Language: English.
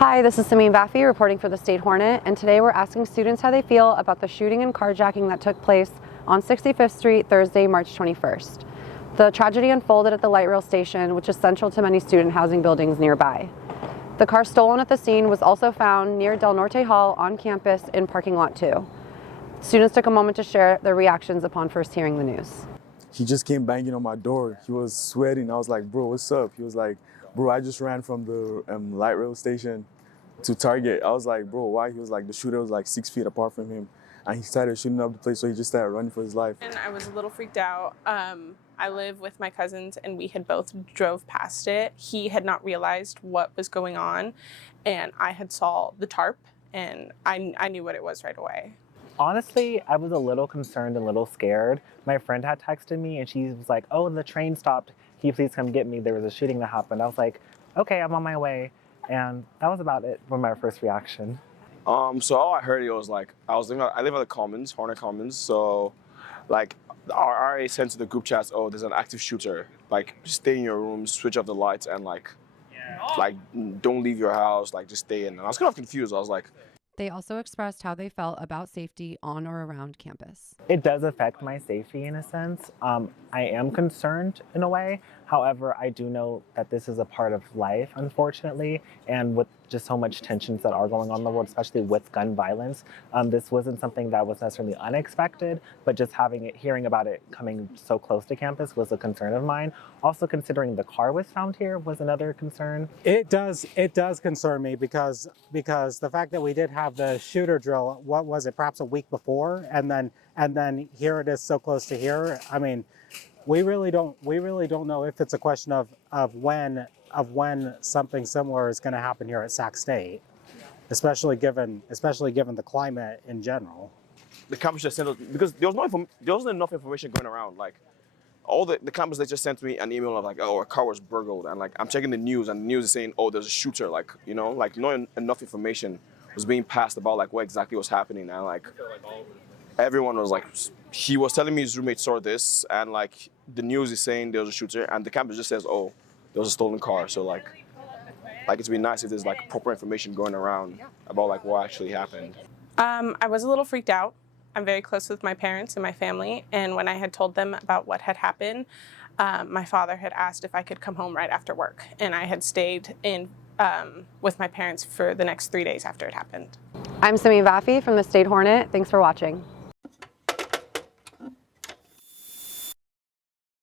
Hi, this is Samin Vaffi reporting for the State Hornet, and today we're asking students how they feel about the shooting and carjacking that took place on 65th Street Thursday, March 21st. The tragedy unfolded at the light rail station, which is central to many student housing buildings nearby. The car stolen at the scene was also found near Del Norte Hall on campus in parking lot 2. Students took a moment to share their reactions upon first hearing the news. He just came banging on my door. He was sweating. I was like, bro, what's up? He was like, bro, I just ran from the light rail station to Target. I was like, bro, why? He was like, the shooter was like 6 feet apart from him. And he started shooting up the place, so he just started running for his life. And I was a little freaked out. I live with my cousins, and we had both drove past it. He had not realized what was going on, and I had saw the tarp, and I knew what it was right away. Honestly, I was a little concerned and a little scared. My friend had texted me and she was like, oh, the train stopped. Can you please come get me? There was a shooting that happened. I was like, okay, I'm on my way. And that was about it for my first reaction. So all I heard, it was like, I live at the Commons, Hornet Commons. So like our RA sent to the group chats, oh, there's an active shooter. Like stay in your room, switch off the lights, and like don't leave your house, like just stay in. And I was kind of confused. I was like, They also expressed how they felt about safety on or around campus. It does affect my safety in a sense. I am concerned in a way. However, I do know that this is a part of life, unfortunately, and with just so much tensions that are going on in the world, especially with gun violence, this wasn't something that was necessarily unexpected, but just hearing about it coming so close to campus was a concern of mine. Also, considering the car was found here was another concern. It does concern me because the fact that we did have the shooter drill, what was it, perhaps a week before, and then here it is so close to here. I mean, we really don't know if it's a question of when something similar is going to happen here at Sac State, especially given the climate in general. the campus just sent us, because there wasn't enough information going around. Like all the campus, they just sent me an email of like, oh, a car was burgled, and like I'm checking the news, and the news is saying, oh, there's a shooter. Like like not enough information was being passed about like what exactly was happening, and like everyone was like, he was telling me his roommate saw this, and like the news is saying there was a shooter, and the campus just says, oh, there was a stolen car. So like it'd be nice if there's like proper information going around about like what actually happened. I was a little freaked out. I'm very close with my parents and my family, and when I had told them about what had happened, my father had asked if I could come home right after work, and I had stayed in with my parents for the next 3 days after it happened. I'm Samin Vaffi from the State Hornet. Thanks for watching.